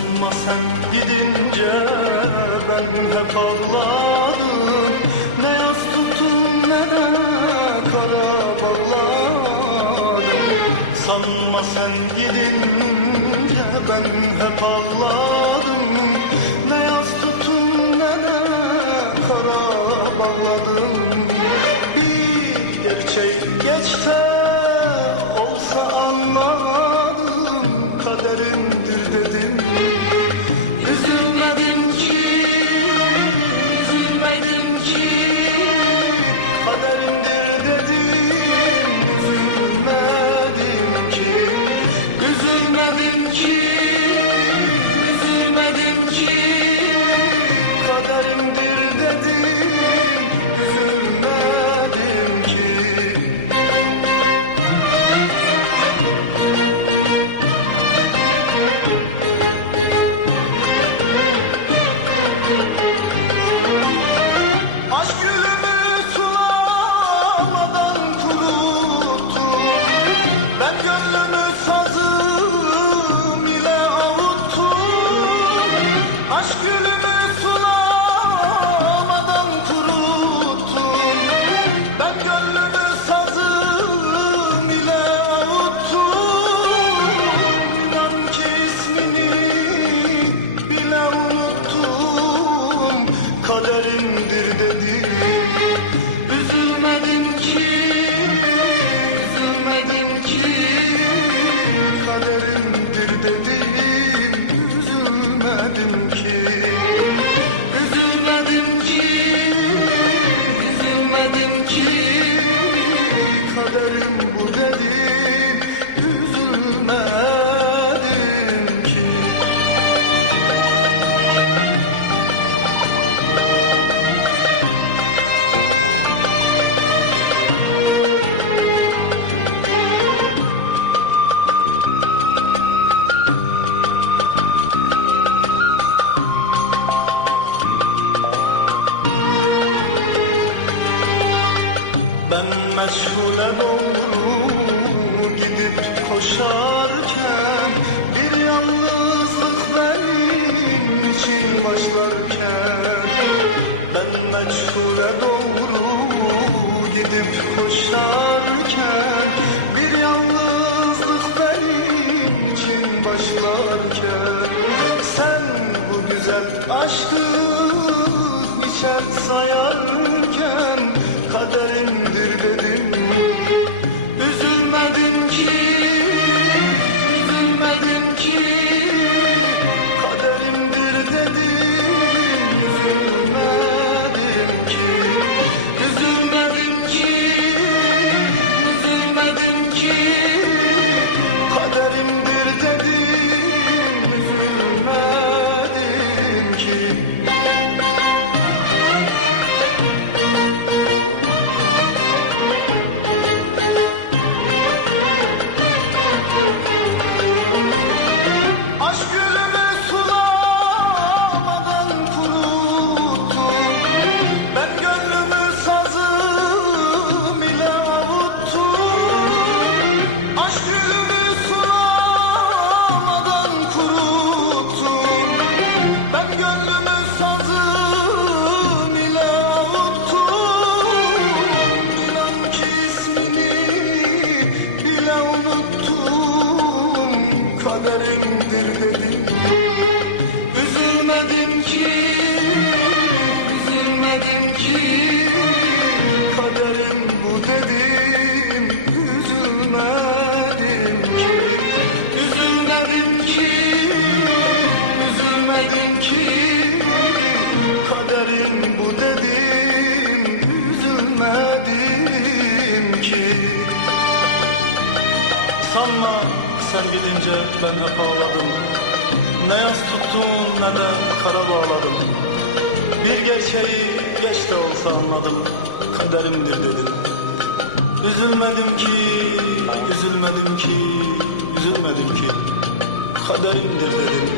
Sanma sen gidince ben hep ağladım Ne yaz tuttum ne de kara bağladım Sanma sen gidince ben hep ağladım Ne yaz tuttum ne de kara bağladım Bir gerçek geçte olsa anladım Üzülmedim Kaderimdir dedim. Üzülmedim ki koşarken Bir yalnızlık benim için başlarken Ben meşgule doğru gidip koşarken Bir yalnızlık benim için başlarken Sen bu güzel aşkı içer sayarken kaderimdir üzülmedim Üzülmedim ki Üzülmedim ki. Kaderim bu dedim Üzülmedim ki. Üzülmedim ki Üzülmedim ki. Kaderim bu dedim Üzülmedim ki. Sanma sen gidince ben hep ağladım Ne yaz tuttum ne de kara bağladım. Bir gerçeği geç de olsa anladım. Kaderimdir dedim. Üzülmedim ki, üzülmedim ki, üzülmedim ki. Kaderimdir dedim,